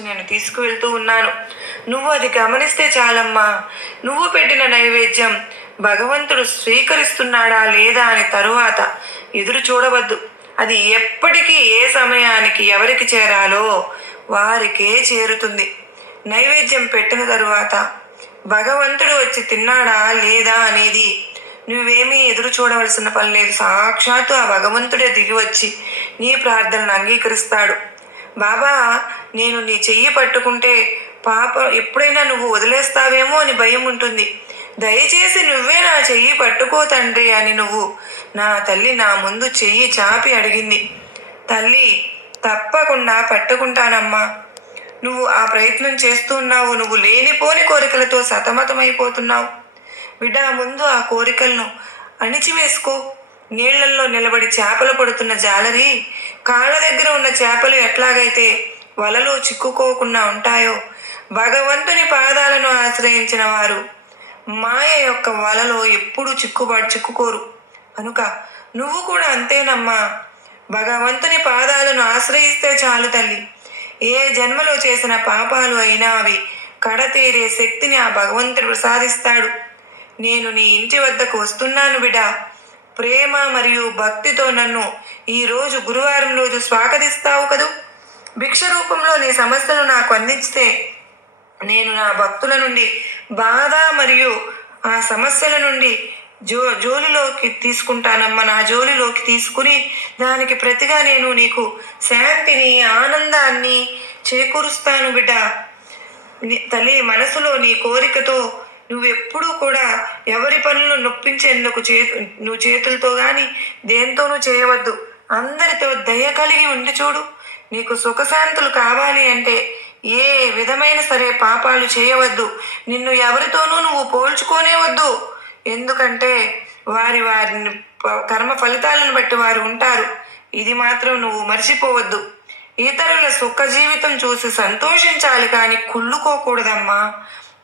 నేను తీసుకువెళ్తూ ఉన్నాను. నువ్వు అది గమనిస్తే చాలమ్మా. నువ్వు పెట్టిన నైవేద్యం భగవంతుడు స్వీకరిస్తున్నాడా లేదా అని తరువాత ఎదురు చూడవద్దు. అది ఎప్పటికీ ఏ సమయానికి ఎవరికి చేరాలో వారికే చేరుతుంది. నైవేద్యం పెట్టిన తరువాత భగవంతుడు వచ్చి తిన్నాడా లేదా అనేది నువ్వేమీ ఎదురు చూడవలసిన పని లేదు. సాక్షాత్తు ఆ భగవంతుడే దిగి వచ్చి నీ ప్రార్థనను అంగీకరిస్తాడు. బాబా, నేను నీ చెయ్యి పట్టుకుంటే పాప ఎప్పుడైనా నువ్వు వదిలేస్తావేమో అని భయం ఉంటుంది. దయచేసి నువ్వే నా చెయ్యి పట్టుకో తండ్రి అని నా తల్లి నా ముందు చెయ్యి చాపి అడిగింది. తల్లి, తప్పకుండా పట్టుకుంటానమ్మా. నువ్వు ఆ ప్రయత్నం చేస్తున్నావు. నువ్వు లేనిపోని కోరికలతో సతమతమైపోతున్నావు. బిడ్డ, ముందు ఆ కోరికలను అణిచివేసుకో. నీళ్లల్లో నిలబడి చేపలు పడుతున్న జాలరి కాళ్ళ దగ్గర ఉన్న చేపలు ఎట్లాగైతే వలలో చిక్కుకోకుండా ఉంటాయో, భగవంతుని పాదాలను ఆశ్రయించిన వారు మాయ యొక్క వలలో ఎప్పుడు చిక్కుకోరు. కనుక నువ్వు కూడా అంతేనమ్మా. భగవంతుని పాదాలను ఆశ్రయిస్తే చాలు తల్లి. ఏ జన్మలో చేసిన పాపాలు అయినా అవి కడతీరే శక్తిని ఆ భగవంతుడు ప్రసాదిస్తాడు. నేను నీ ఇంటి వద్దకు వస్తున్నాను బిడ్డ. ప్రేమ మరియు భక్తితో నన్ను ఈరోజు గురువారం రోజు స్వాగతిస్తావు కదూ. భిక్ష రూపంలో నీ సమస్యను నాకు అందించితే నేను నా భక్తుల నుండి బాధ మరియు ఆ సమస్యల నుండి జోలిలోకి తీసుకుంటానమ్మా. నా జోలిలోకి తీసుకుని దానికి ప్రతిగా నేను నీకు శాంతిని, ఆనందాన్ని చేకూరుస్తాను బిడ్డ. తల్లి, మనసులో నీ కోరికతో నువ్వెప్పుడూ కూడా ఎవరి పనులను నొప్పించేందుకు నువ్వు చేతులతో కానీ దేంతోనూ చేయవద్దు. అందరితో దయ కలిగి ఉండి చూడు. నీకు సుఖశాంతులు కావాలి అంటే ఏ విధమైన సరే పాపాలు చేయవద్దు. నిన్ను ఎవరితోనూ నువ్వు పోల్చుకోనే వద్దు. ఎందుకంటే వారి కర్మ ఫలితాలను బట్టి వారు ఉంటారు. ఇది మాత్రం నువ్వు మర్చిపోవద్దు. ఇతరుల సుఖ జీవితం చూసి సంతోషించాలి కానీ కుళ్ళుకోకూడదమ్మా.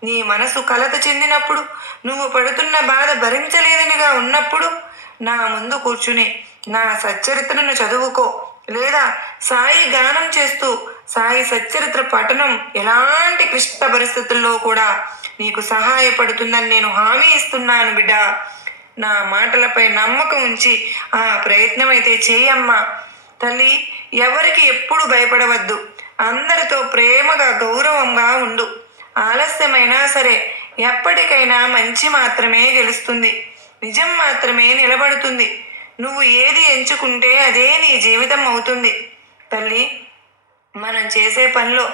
నీ మనసు కలత చెందినప్పుడు, నువ్వు పడుతున్న బాధ భరించలేదనిగా ఉన్నప్పుడు నా ముందు కూర్చుని నా సచ్చరిత్రను చదువుకో. లేదా సాయి గానం చేస్తూ సాయి సచ్చరిత్ర పఠనం ఎలాంటి క్లిష్ట పరిస్థితుల్లో కూడా నీకు సహాయపడుతుందని నేను హామీ ఇస్తున్నాను బిడ్డ. నా మాటలపై నమ్మకం ఉంచి ఆ ప్రయత్నం అయితే చేయమ్మా. తల్లి, ఎవరికి ఎప్పుడు భయపడవద్దు. అందరితో ప్రేమగా గౌరవంగా ఉండు. ఆలస్యమైనా సరే ఎప్పటికైనా మంచి మాత్రమే గెలుస్తుంది. నిజం మాత్రమే నిలబడుతుంది. నువ్వు ఏది ఎంచుకుంటే అదే నీ జీవితం అవుతుంది. తల్లి, మనం చేసే పనిలో